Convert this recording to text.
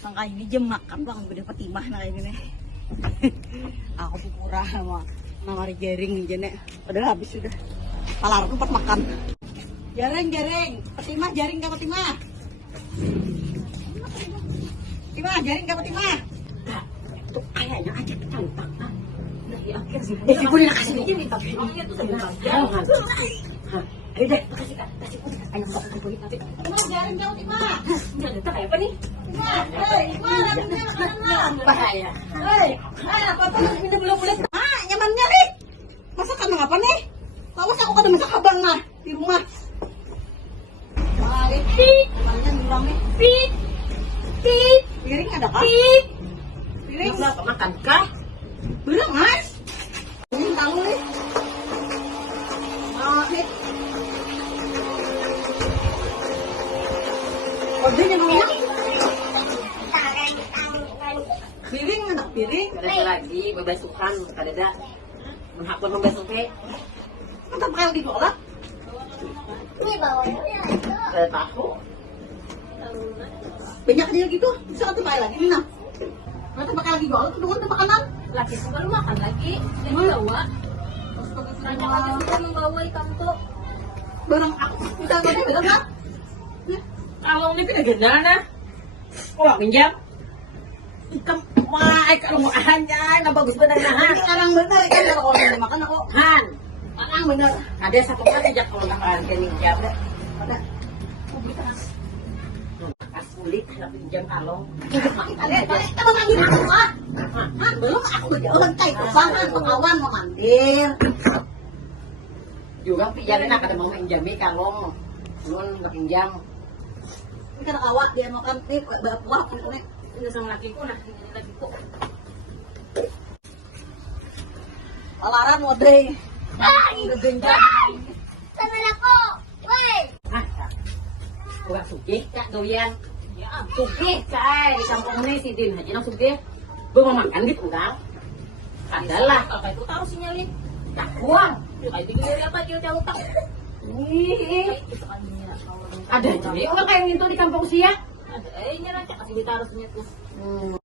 Sangka ini jam makan bang, udah petimah nah ini nih. Aku pura sama mangari jaring aja nih. Padahal habis sudah. Palar tempat makan. Jaring, petimah jaring ke petimah. Petimah jaring ke petimah. Tuh ayahnya aja kecampak. Dari akhir sih. Boleh kasih ini tapi Ini tuh jangan. Jangan. Ayo deh, kasih pun. Ayo mbak kumpulin nanti. Petimah jaring ke petimah. Jangan letak kayak apa nih? Bahaya. Apa tuh ini belum boleh. Nyamannya nih. Masakan apa nih? Awas aku kada masak abang mah di rumah. Balik. Abangnya ngurang nih. Pit. Piring ada kah? Piring. Enggak makan kah? Belum, Mas. Ini tahu nih. Nih. Ordernya ngomong. Piring ada piring. Ada lagi bebesukan kadada. Menghapun membesuknya. Mantap kali ditolak. Ada tahu. Banyak dia gitu. Bisa satu kali lagi nih nah. Mantap bakal lagi jual tuh dengan makanan. Laki suka lu makan lagi yang bawa banyak lagi suka membawa ikan tuh Barang aku bisa ngomong beda kan? Kalau ini kan ganda nah. Oh, pinjam. Ikan Wah, kalau mau hanya na bagus benar nah. Sekarang bener kan kalau orang makan aku. Han, Sekarang bener. ada satu kali jak kalau makan kening jam. Ada. Pas kulit nak pinjam kalong. Balik kita manggil aku ah. Belum aku berjalan kayak kebangan pengawan mau mandir. Juga pinjam nak kada mau pinjami kalong. Nun pinjam. Ini kan awak dia makan nih buah ini. Ini sama laki ko nah, ini laki ko. Alaran mode. Udah genjam. teman aku woi Ah, udah sugih kak doyan. Sugih kay di kampung ini si Din haji nang sugih. Belum mau makan gitu enggak? Adalah apa itu taruh sinyalin takuan. kayak digigil apa dia jauh tak Ih, itu kan minyak kalau ada jadi orang kayak gitu di kampung sih ya. ada nyerah kasih ditaruh sinyal tuh